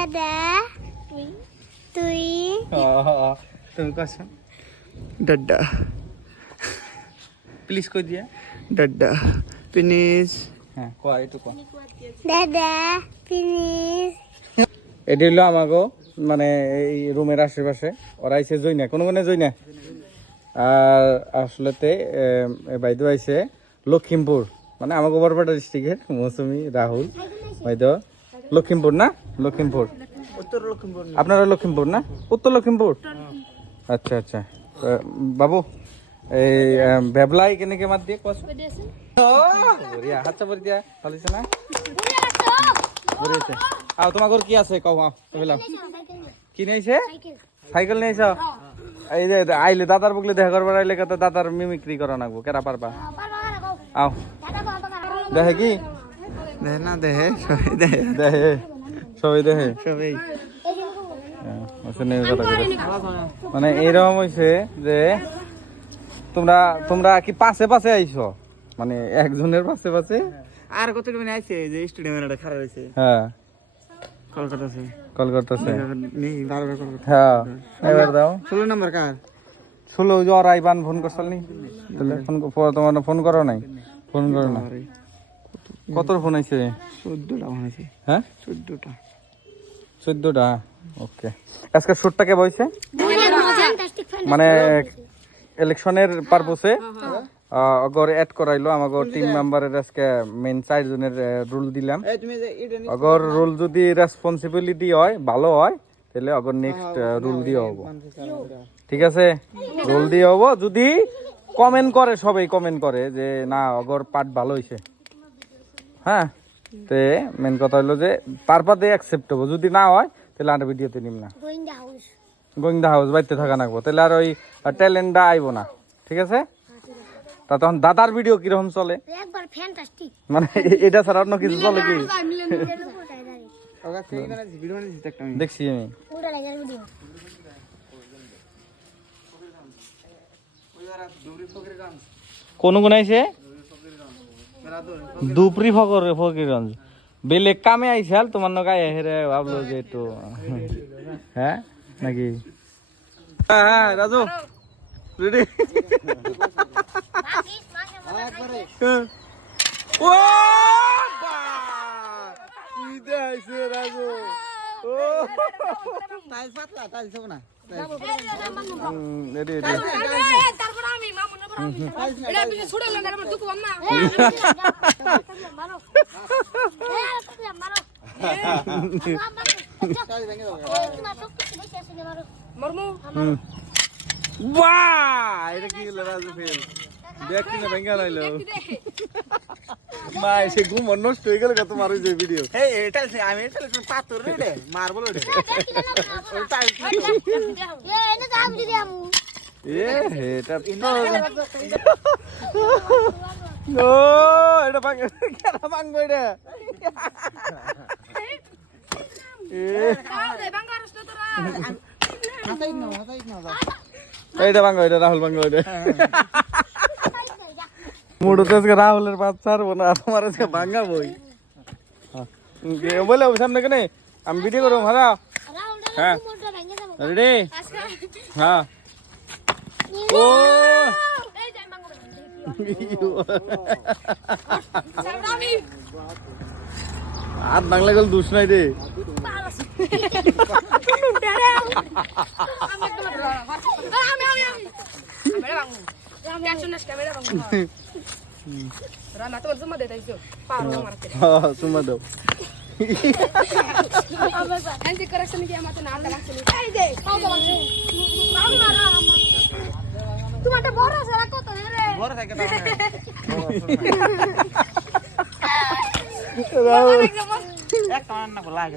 দাদা তুই তুমি কস ডাড্ডা প্লিজ কই দিয়া ডাড্ডা প্লিজ হ্যাঁ কয় একটু কয় দাদা প্লিজ এটি হলো আমাগো মানে এই রুমের আশেপাশে ওরা আইছে জইনা কোন জইনা আর আসলেতে বাইদু আইছে লক্ষিমপুর মানে আমাগো বরপাড়া ডিস্ট্রিক্টের মৌসুমী রাহুল বাইদু লক্ষিমপুর না লক্ষিমপুর উত্তর লক্ষিমপুর আপনারা লক্ষিমপুর না উত্তর লক্ষিমপুর আচ্ছা আচ্ছা বাবু এই বেবলাই কেনেকে মাত দিয়ে কস বড়িয়া হাতটা বড়ি দিয়া ভালিছে না বড়িয়াছে আও তোমাগর কি আছে কও আও বলাও কি নেইছে সাইকেল নেইছ এই যে আইলে দাদার বুকলে দেখা করবার আইলে কত দাদার মিমিক্রি করা নাগবো কেরা পারবা আও দেখে কি দেখে না দেখে সবাই দেখে দেখে সবাই দেখে সবাই মানে এইরকম হয়েছে যে তোমরা তোমরা কি পাশে পাশে আইছো মানে একজনের পাশে পাশে আর কত মানে আইছে যে স্টেডিয়ামের একটা খারাপ হইছে হ্যাঁ কলকাতাতে কলকাতাতে নেই বারবার কলকাতা হ্যাঁ এবার দাও 16 নাম্বার কার 16 যে আইবান ফোন করছল নি তাহলে ফোন তোমার ফোন করো নাই ফোন করো না কত ফোন আইছে 14টা ফোন আইছে হ্যাঁ 14টা ওকে আজকে শুটটা কে বইছে মানে ইলেকশনের পারপোসে অগর এড করাইলো আমাগো টিম মেম্বারের আজকে মেইন 4 জনের রুল দিলাম এই তুমি যে অগর রুল যদি রেসপন্সিবিলিটি হয় ভালো হয় তাহলে অগর নেক্সট রুল দিয়ে হবো ঠিক আছে রুল দিয়ে হবো যদি কমেন্ট করে সবাই কমেন্ট করে যে না অগর পার্ট ভালো হইছে হ্যাঁ তে মেন কথা হলো যে তারপর দিয়ে অ্যাকসেপ্ট হবো যদি না হয় তাহলে আর ভিডিওতে নিম না গোয়িং দা হাউস বাইতে থাকা নাকবো তাহলে আর ওই ট্যালেন্টটা আইবো না ঠিক আছে তা তখন দাদার ভিডিও কিরকম চলে একবার ফ্যান্টাস্টিক মানে এটা ছাড়া অন্য কিছু চলে কি ওগা থেকে না ভিডিও বানাইছি একটা আমি দেখছি আমি উল্টা লাগার ভিডিও কোন কোন আইছে দুপুরি ফকিরগঞ্জ বেলে কামে আইছাল তোমার নগায় হেরে ভাবলো যে একটু হ্যাঁ নাকি হ্যাঁ রাজু রেডি ও বা কি দেইছে রাজু ও টাইলস পাতলা টাইলস হবে না রেডি রেডি তারপর আমি মামুন এটা পিছে ছুড়ে না আমার দুঃখ না মারো মরমু বাহ এটা কি হলো রাজু ফেল দেখ কিনা ভেঙ্গা লাইলো মা এসে ঘুম নষ্ট হয়ে গেল কত মারো যে ভিডিও এই এটা আমি এটা পাথর রে মারবল রে এ এটা নো এটা ভাঙ কেন ভাঙবো এটা এ বাঙ্গারস তো তোরা হাতাই না এইটা ভাঙবো এটা রাহুল ভাঙবো এটা মুড়তে আজকে রাহুলের বাচ্চা ছাড়বো না তোমার আজকে ভাঙা বই বলে সামনে কেনে আমি ভিডিও করবো ভাড়া হ্যাঁ রেডি হ্যাঁ ও আর বাংলা গেল দুষ নাই রে সুমা দাও তোমারটা বড় আছে কত রে বড় থাকে না রাহুল এক কামান না লাগে